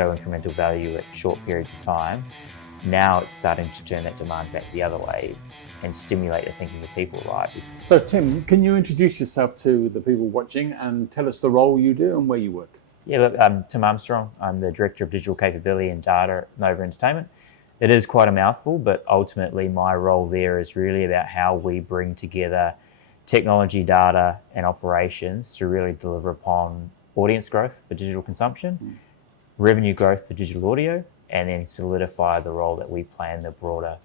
show incremental value at short periods of time. Now it's starting to turn that demand back the other way and stimulate the thinking of people, right? So Tim, can you introduce yourself to the people watching and tell us the role you do and where you work? Yeah, look, I'm Tim Armstrong. I'm the Director of Digital Capability and Data at Nova Entertainment. It is quite a mouthful, but ultimately my role there is really about how we bring together technology, data, and operations to really deliver upon audience growth for digital consumption, revenue growth for digital audio, and then solidify the role that we play in the broader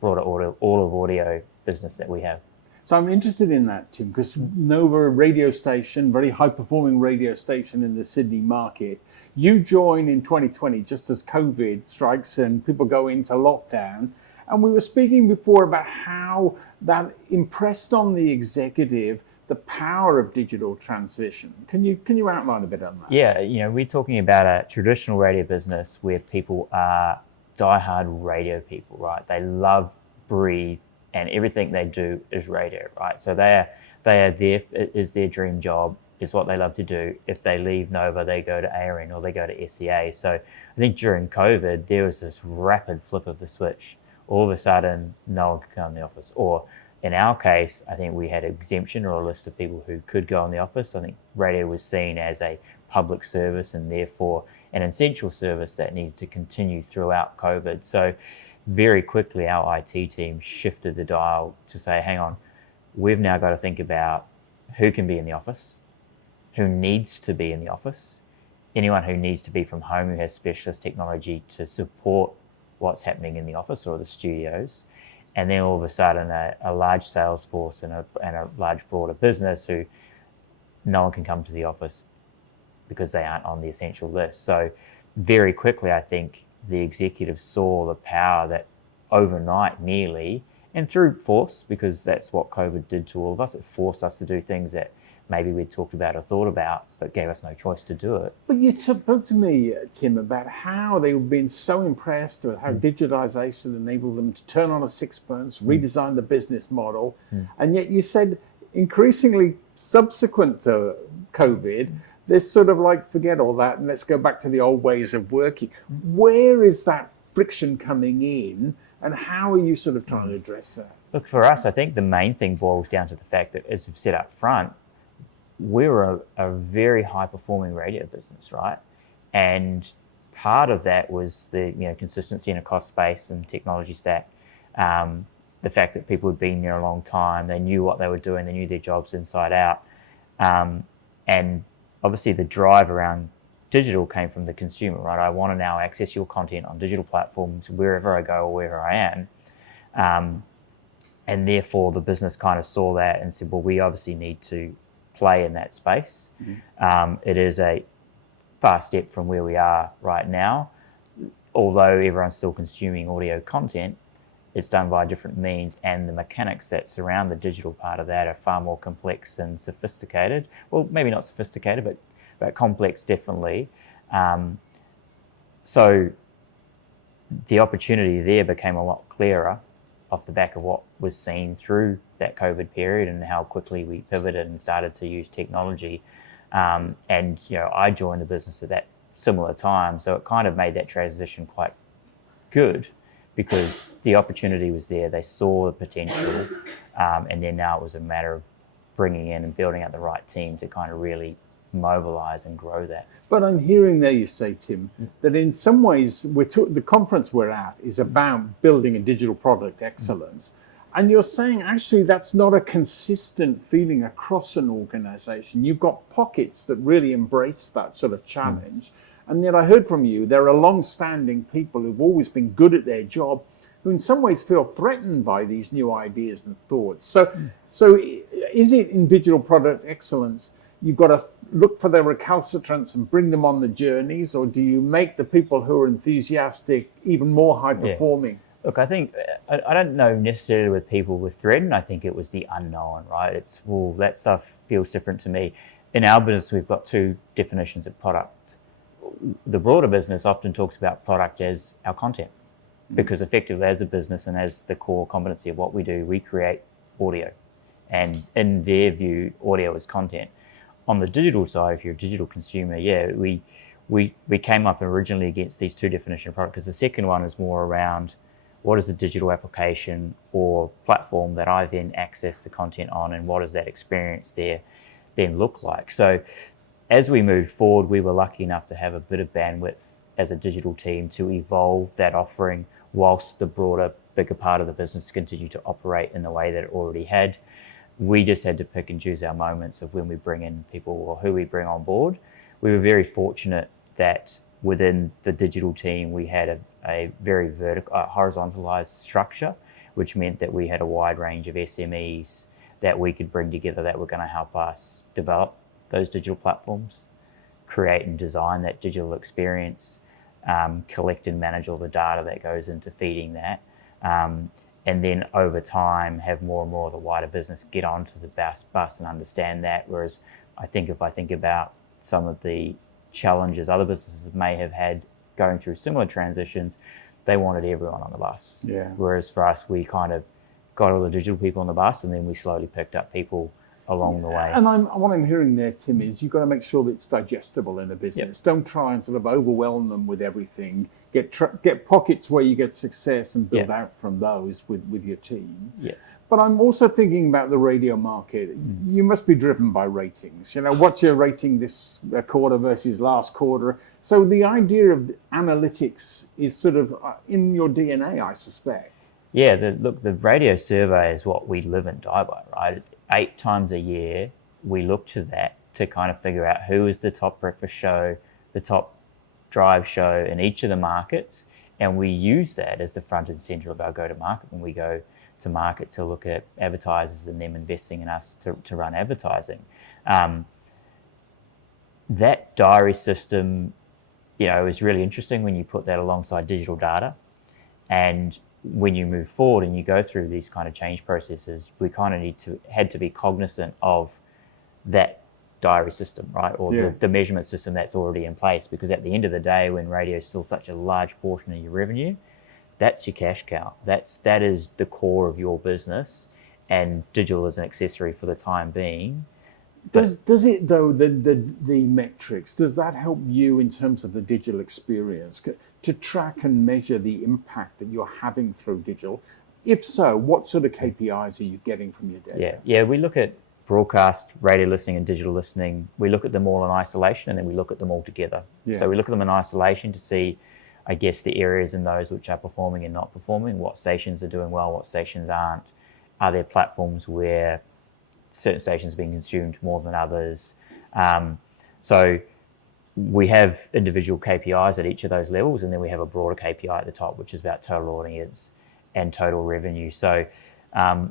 all of audio business that we have. So I'm interested in that, Tim, because Nova radio station, very high-performing radio station in the Sydney market. You join in 2020 just as COVID strikes and people go into lockdown. And we were speaking before about how that impressed on the executive the power of digital transition. Can you outline a bit on that? Yeah, we're talking about a traditional radio business where people are diehard radio people, right? They love, breathe, and everything they do is radio, right? So they are there. It is their dream job. It's what they love to do. If they leave Nova, they go to ARN or they go to SEA. So I think during COVID, there was this rapid flip of the switch. All of a sudden, no one could go in the office. Or in our case, I think we had an exemption or a list of people who could go in the office. I think radio was seen as a public service and therefore an essential service that needed to continue throughout COVID. So very quickly, our IT team shifted the dial to say, hang on, we've now got to think about who can be in the office, who needs to be in the office, anyone who needs to be from home who has specialist technology to support what's happening in the office or the studios. And then all of a sudden a large sales force and a large broader business who no one can come to the office because they aren't on the essential list. So very quickly, I think the executives saw the power that overnight nearly, and through force, because that's what COVID did to all of us, it forced us to do things that maybe we'd talked about or thought about, but gave us no choice to do it. But you spoke to me, Tim, about how they've been so impressed with how digitization enabled them to turn on a sixpence, redesign the business model. And yet you said increasingly subsequent to COVID, there's sort of like, forget all that and let's go back to the old ways of working. Where is that friction coming in and how are you sort of trying to address that? Look, for us, I think the main thing boils down to the fact that, as we've said up front, we're a very high-performing radio business, right? And part of that was the consistency in a cost base and technology stack. The fact that people had been there a long time, they knew what they were doing, they knew their jobs inside out. And obviously the drive around digital came from the consumer, right? I want to now access your content on digital platforms wherever I go or wherever I am. And therefore the business kind of saw that and said, well, we obviously need to play in that space. It is a far step from where we are right now. Although everyone's still consuming audio content, it's done by different means, and the mechanics that surround the digital part of that are far more complex and sophisticated. Well, maybe not sophisticated, but complex definitely. So the opportunity there became a lot clearer off the back of what was seen through that COVID period and how quickly we pivoted and started to use technology. And I joined the business at that similar time, so it kind of made that transition quite good because the opportunity was there. They saw the potential, and then now it was a matter of bringing in and building out the right team to kind of really mobilize and grow that. But I'm hearing there you say, Tim, that in some ways the conference we're at is about building a digital product excellence. And you're saying actually that's not a consistent feeling across an organization. You've got pockets that really embrace that sort of challenge. And yet I heard from you, there are long-standing people who've always been good at their job who in some ways feel threatened by these new ideas and thoughts. So is it in digital product excellence, you've got to look for the recalcitrants and bring them on the journeys, or do you make the people who are enthusiastic even more high-performing? Yeah. Look, I think, I don't know necessarily with people with threatened, I think it was the unknown, right? That stuff feels different to me. In our business, we've got two definitions of product. The broader business often talks about product as our content, because effectively as a business and as the core competency of what we do, we create audio. And in their view, audio is content. On the digital side, if you're a digital consumer, we we came up originally against these two definitions of product, because the second one is more around what is the digital application or platform that I then access the content on, and what does that experience there then look like. So as we moved forward, we were lucky enough to have a bit of bandwidth as a digital team to evolve that offering whilst the broader, bigger part of the business continued to operate in the way that it already had. We just had to pick and choose our moments of when we bring in people or who we bring on board. We were very fortunate that within the digital team, we had a very horizontalized structure, which meant that we had a wide range of SMEs that we could bring together that were going to help us develop those digital platforms, create and design that digital experience, collect and manage all the data that goes into feeding that, and then over time have more and more of the wider business get onto the bus and understand that. Whereas I think if I think about some of the challenges other businesses may have had going through similar transitions, they wanted everyone on the bus. Yeah. Whereas for us, we kind of got all the digital people on the bus, and then we slowly picked up people along the way. And what I'm hearing there, Tim, is you've got to make sure that it's digestible in a business. Yep. Don't try and sort of overwhelm them with everything. Get pockets where you get success and build out from those with your team. Yeah. But I'm also thinking about the radio market. You must be driven by ratings. You know, what's your rating this quarter versus last quarter? So the idea of analytics is sort of in your DNA, I suspect. Yeah, the radio survey is what we live and die by, right? It's 8 times a year. We look to that to kind of figure out who is the top breakfast show, the top drive show in each of the markets. And we use that as the front and center of our go-to-market when we go to market to look at advertisers and them investing in us to run advertising. That diary system, is really interesting when you put that alongside digital data. And when you move forward and you go through these kind of change processes, we kind of had to be cognizant of that diary system, right? Or the measurement system that's already in place, because at the end of the day, when radio is still such a large portion of your revenue, that's your cash cow. That is the core of your business, and digital is an accessory for the time being. Does it though, the metrics, does that help you in terms of the digital experience to track and measure the impact that you're having through digital? If so, what sort of KPIs are you getting from your data? Yeah. We look at broadcast, radio listening, and digital listening. We look at them all in isolation, and then we look at them all together. Yeah. So we look at them in isolation to see, I guess, the areas in those which are performing and not performing, what stations are doing well, what stations aren't. Are there platforms where certain stations are being consumed more than others? So we have individual KPIs at each of those levels, and then we have a broader KPI at the top, which is about total audience and total revenue. So I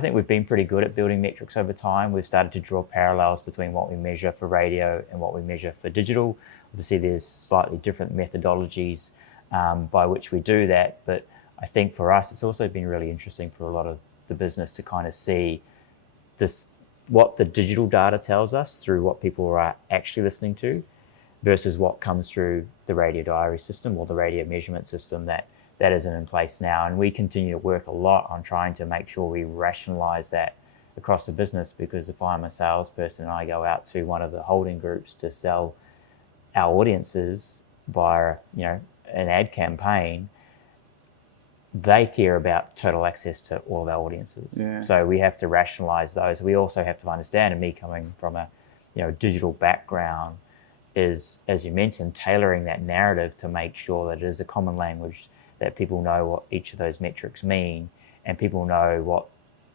think we've been pretty good at building metrics over time. We've started to draw parallels between what we measure for radio and what we measure for digital. Obviously, there's slightly different methodologies by which we do that, but I think for us, it's also been really interesting for a lot of the business to kind of see what the digital data tells us through what people are actually listening to versus what comes through the radio diary system or the radio measurement system that isn't in place now. And we continue to work a lot on trying to make sure we rationalize that across the business, because if I'm a salesperson and I go out to one of the holding groups to sell our audiences via an ad campaign, they care about total access to all of our audiences. Yeah. So we have to rationalize those. We also have to understand, and me coming from a digital background, is, as you mentioned, tailoring that narrative to make sure that it is a common language, that people know what each of those metrics mean, and people know what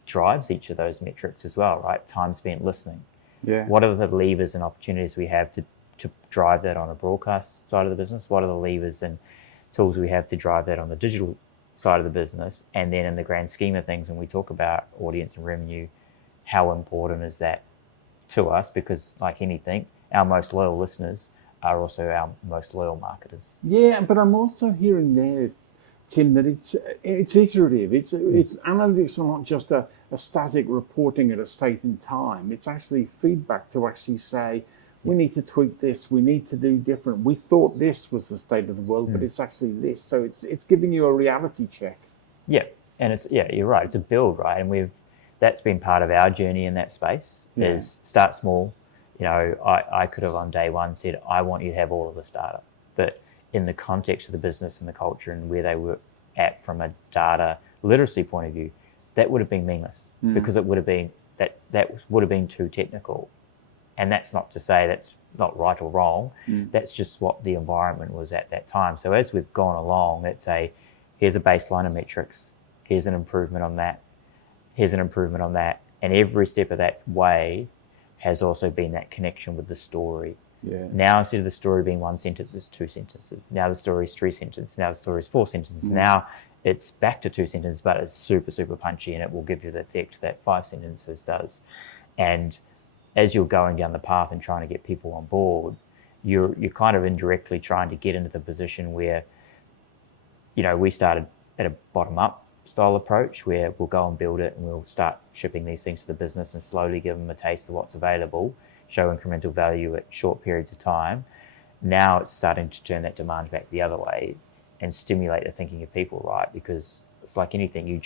drives each of those metrics as well, right? Time spent listening. Yeah. What are the levers and opportunities we have to drive that on a broadcast side of the business? What are the levers and tools we have to drive that on the digital side of the business? And then in the grand scheme of things, when we talk about audience and revenue, how important is that to us? Because like anything, our most loyal listeners are also our most loyal marketers. Yeah, but I'm also hearing there, Tim, that it's iterative. It's analytics are not just a static reporting at a state in time. It's actually feedback to actually say, we need to tweak this, we need to do different. We thought this was the state of the world, but it's actually this. So it's giving you a reality check. Yeah, and you're right, it's a build, right? And that's been part of our journey in that space, is start small, I could have on day one said, I want you to have all of this data. But in the context of the business and the culture and where they were at from a data literacy point of view, that would have been meaningless because it would have been that would have been too technical. And that's not to say that's not right or wrong. That's just what the environment was at that time. So as we've gone along, here's a baseline of metrics. Here's an improvement on that. Here's an improvement on that. And every step of that way has also been that connection with the story. Yeah. Now, instead of the story being one sentence, it's 2 sentences. Now the story is 3 sentences. Now the story is 4 sentences. Now it's back to 2 sentences, but it's super, super punchy, and it will give you the effect that 5 sentences does. And as you're going down the path and trying to get people on board, you're kind of indirectly trying to get into the position where, we started at a bottom-up style approach where we'll go and build it and we'll start shipping these things to the business and slowly give them a taste of what's available, show incremental value at short periods of time. Now it's starting to turn that demand back the other way and stimulate the thinking of people, right? Because it's like anything, you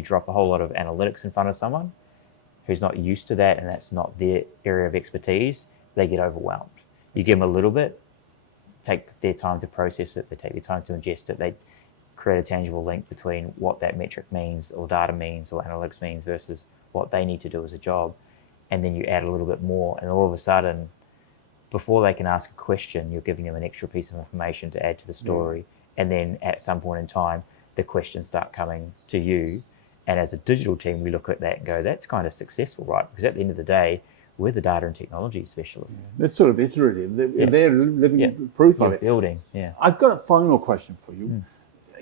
drop a whole lot of analytics in front of someone who's not used to that and that's not their area of expertise, they get overwhelmed. You give them a little bit, take their time to process it, they take their time to ingest it, they create a tangible link between what that metric means or data means or analytics means versus what they need to do as a job. And then you add a little bit more, and all of a sudden, before they can ask a question, you're giving them an extra piece of information to add to the story. And then at some point in time, the questions start coming to you. And as a digital team, we look at that and go, that's kind of successful, right? Because at the end of the day, we're the data and technology specialists. It's sort of iterative. They're living proof of it. Building, I've got a final question for you.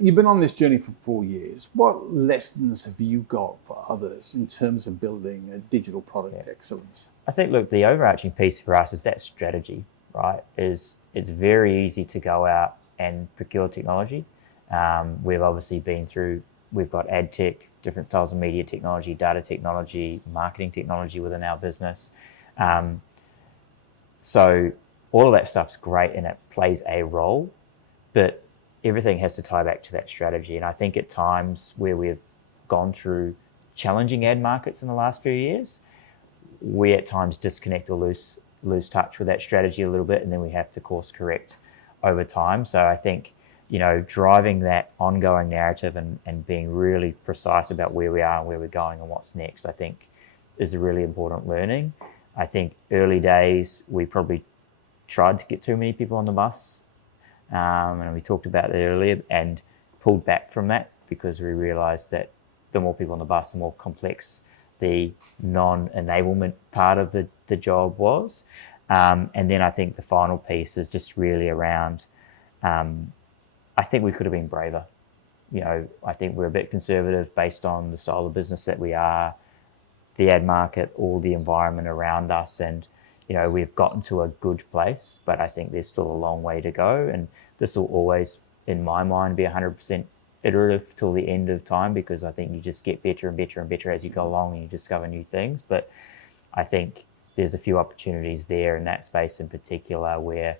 You've been on this journey for 4 years. What lessons have you got for others in terms of building a digital product excellence? I think, look, the overarching piece for us is that strategy, right? It's very easy to go out and procure technology. We've obviously we've got ad tech, different styles of media technology, data technology, marketing technology within our business. So all of that stuff's great and it plays a role, but everything has to tie back to that strategy. And I think at times where we've gone through challenging ad markets in the last few years, we at times disconnect or lose touch with that strategy a little bit, and then we have to course correct over time. So I think, driving that ongoing narrative and being really precise about where we are and where we're going and what's next, I think is a really important learning. I think early days, we probably tried to get too many people on the bus. And we talked about it earlier and pulled back from that because we realized that the more people on the bus, the more complex the non-enablement part of the job was. And then I think the final piece is just really around, I think we could have been braver. I think we're a bit conservative based on the style of business that we are, the ad market, all the environment around us, and we've gotten to a good place, but I think there's still a long way to go. And this will always, in my mind, be 100% iterative till the end of time, because I think you just get better and better and better as you go along and you discover new things. But I think there's a few opportunities there in that space in particular where,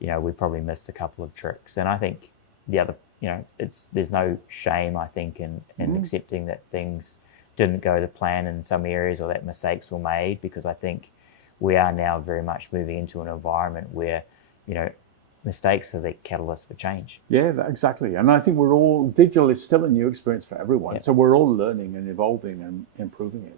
we probably missed a couple of tricks. And I think the other, there's no shame, I think, in accepting that things didn't go to plan in some areas or that mistakes were made, because I think we are now very much moving into an environment where, mistakes are the catalyst for change. Yeah, exactly. And I think digital is still a new experience for everyone. So we're all learning and evolving and improving it.